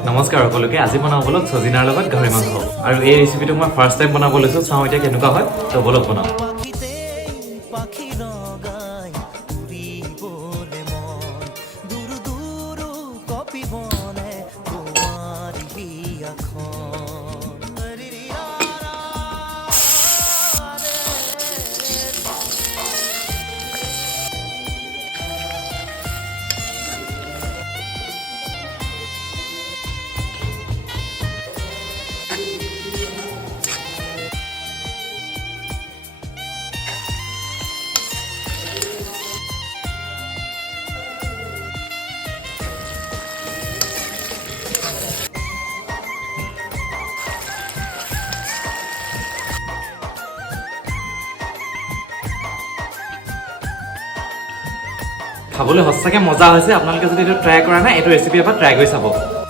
নমস্কাৰ সকলোকে আজি বনাব বলক সজিনাৰ লগত গাহৰি মাংস আৰু এই ৰেচিপিটো মই ফাৰ্ষ্ট টাইম বনাব লৈছো চাও এতিয়া কেনেকুৱা হয় তো বলক বনাও খাবলৈ সঁচাকে মজা হৈছে আপোনালোকে যদি এইটো ট্ৰাই কৰা নাই এইটো ৰেচিপি এবাৰ ট্ৰাই কৰি চাব